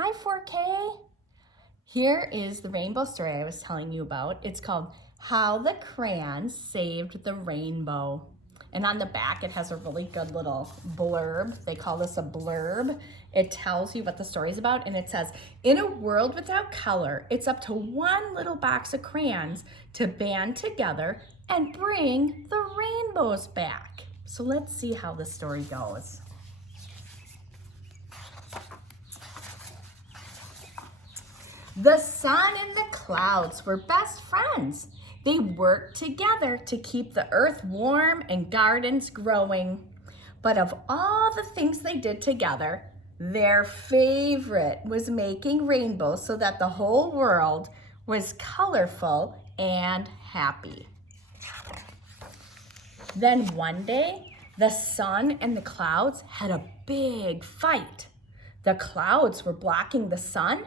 Hi 4K. Here is the rainbow story I was telling you about. It's called How the Crayons Saved the Rainbow. And on the back it has a really good little blurb. They call this a blurb. It tells you what the story's about, and it says, in a world without color, it's up to one little box of crayons to band together and bring the rainbows back. So let's see how the story goes. The sun and the clouds were best friends. They worked together to keep the earth warm and gardens growing. But of all the things they did together, their favorite was making rainbows so that the whole world was colorful and happy. Then one day, the sun and the clouds had a big fight. The clouds were blocking the sun,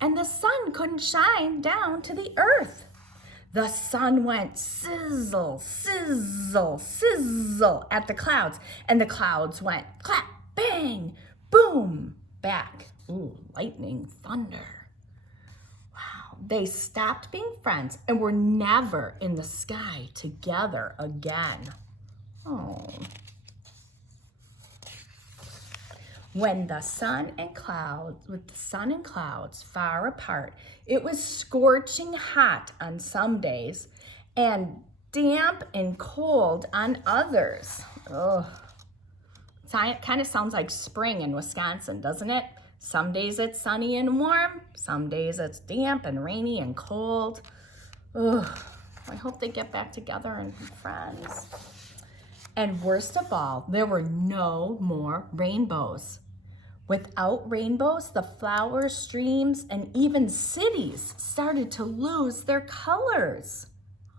and the sun couldn't shine down to the earth. The sun went sizzle, sizzle, sizzle at the clouds, and the clouds went clap, bang, boom, back. Ooh, lightning, thunder. Wow, they stopped being friends and were never in the sky together again. Oh. With the sun and clouds far apart, it was scorching hot on some days and damp and cold on others. Ugh. It kind of sounds like spring in Wisconsin, doesn't it? Some days it's sunny and warm, some days it's damp and rainy and cold. Ugh. I hope they get back together and be friends. And worst of all, there were no more rainbows. Without rainbows, the flowers, streams, and even cities started to lose their colors.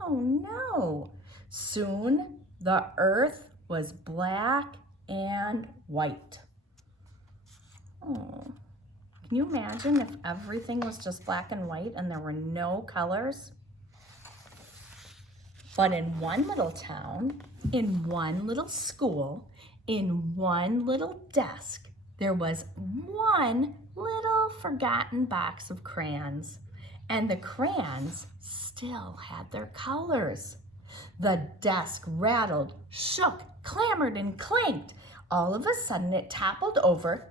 Oh no! Soon, the earth was black and white. Oh, can you imagine if everything was just black and white and there were no colors? But in one little town, in one little school, in one little desk, there was one little forgotten box of crayons, and the crayons still had their colors. The desk rattled, shook, clamored, and clanked. All of a sudden it toppled over,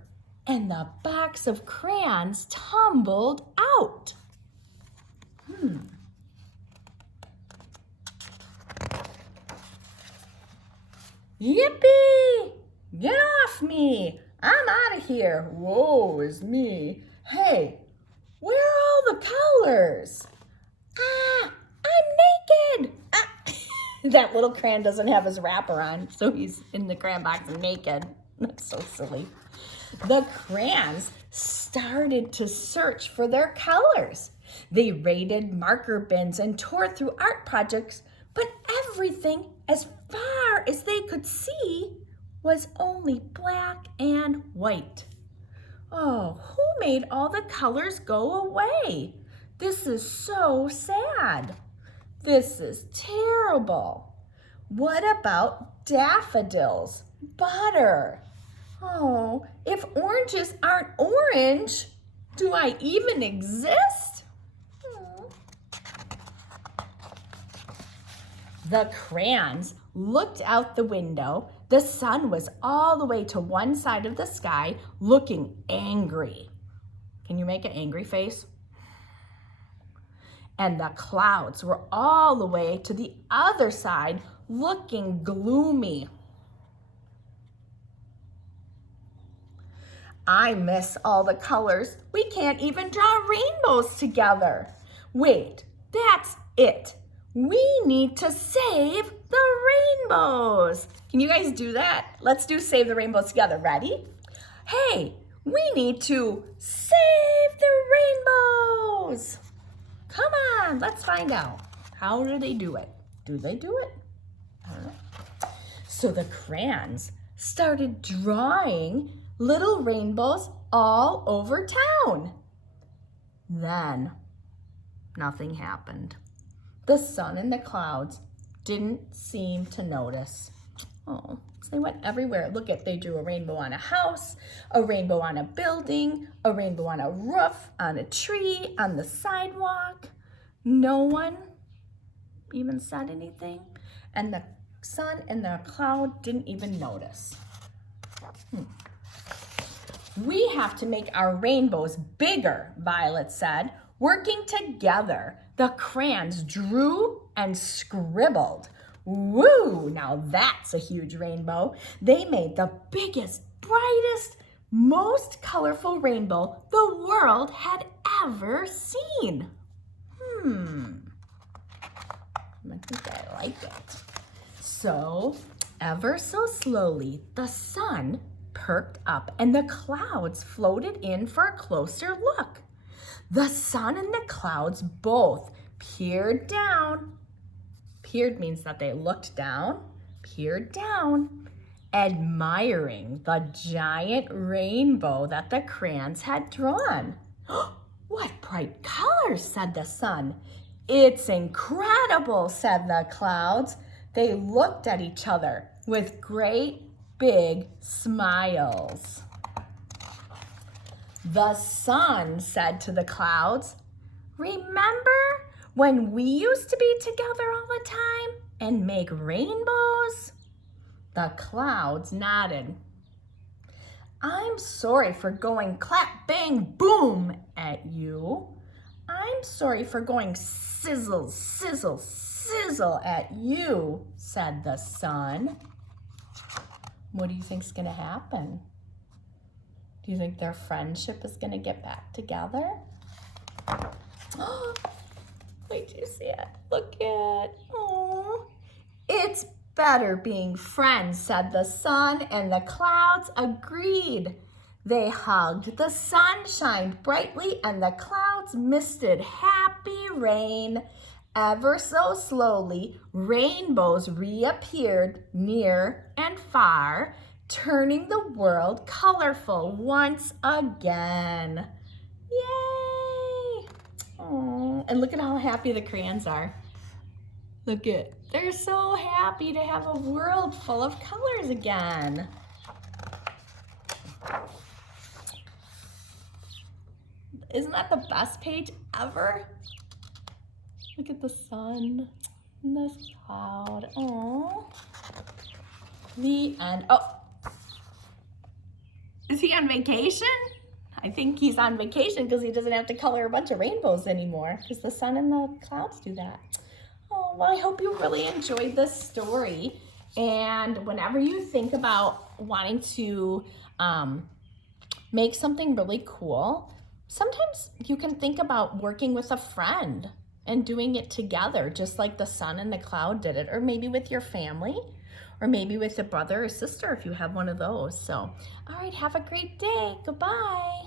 and the box of crayons tumbled out. Yippee! Get off me! I'm out of here. Woe is me. Hey, where are all the colors? I'm naked. That little crayon doesn't have his wrapper on, so he's in the crayon box naked. That's so silly. The crayons started to search for their colors. They raided marker bins and tore through art projects, but everything, as far as they could see, was only black and white. Oh, who made all the colors go away? This is so sad. This is terrible. What about daffodils, butter? Oh, if oranges aren't orange, do I even exist? The crayons looked out the window. The sun was all the way to one side of the sky, looking angry. Can you make an angry face? And the clouds were all the way to the other side, looking gloomy. I miss all the colors. We can't even draw rainbows together. Wait, that's it. We need to save the rainbows. Can you guys do that? Let's do save the rainbows together. Ready? Hey, we need to save the rainbows. Come on, let's find out. How do they do it? Do they do it? I don't know. So the crayons started drawing little rainbows all over town. Then nothing happened. The sun and the clouds didn't seem to notice. Oh, so they went everywhere. Look at, they drew a rainbow on a house, a rainbow on a building, a rainbow on a roof, on a tree, on the sidewalk. No one even said anything. And the sun and the cloud didn't even notice. We have to make our rainbows bigger, Violet said. Working together, the crayons drew and scribbled. Woo! Now that's a huge rainbow. They made the biggest, brightest, most colorful rainbow the world had ever seen. I think I like it. So, ever so slowly, the sun perked up and the clouds floated in for a closer look. The sun and the clouds both peered down. Peered means that they looked down, peered down, admiring the giant rainbow that the crayons had drawn. What bright colors, said the sun. It's incredible, said the clouds. They looked at each other with great big smiles. The sun said to the clouds, remember when we used to be together all the time and make rainbows? The clouds nodded. I'm sorry for going clap, bang, boom at you. I'm sorry for going sizzle, sizzle, sizzle at you, said the sun. What do you think's gonna happen? Do you think their friendship is gonna get back together? Wait till you see it. Look at, oh, it's better being friends, said the sun, and the clouds agreed. They hugged, the sun shined brightly, and the clouds misted happy rain. Ever so slowly, rainbows reappeared near and far, turning the world colorful once again. Yay! Oh, and look at how happy the crayons are. Look at, they're so happy to have a world full of colors again. Isn't that the best page ever? Look at the sun and this cloud. Oh, the end. Oh, is he on vacation? I think he's on vacation because he doesn't have to color a bunch of rainbows anymore because the sun and the clouds do that. Oh, well, I hope you really enjoyed this story. And whenever you think about wanting to make something really cool, sometimes you can think about working with a friend and doing it together, just like the sun and the cloud did it, or maybe with your family, or maybe with a brother or sister if you have one of those. So, all right, have a great day. Goodbye.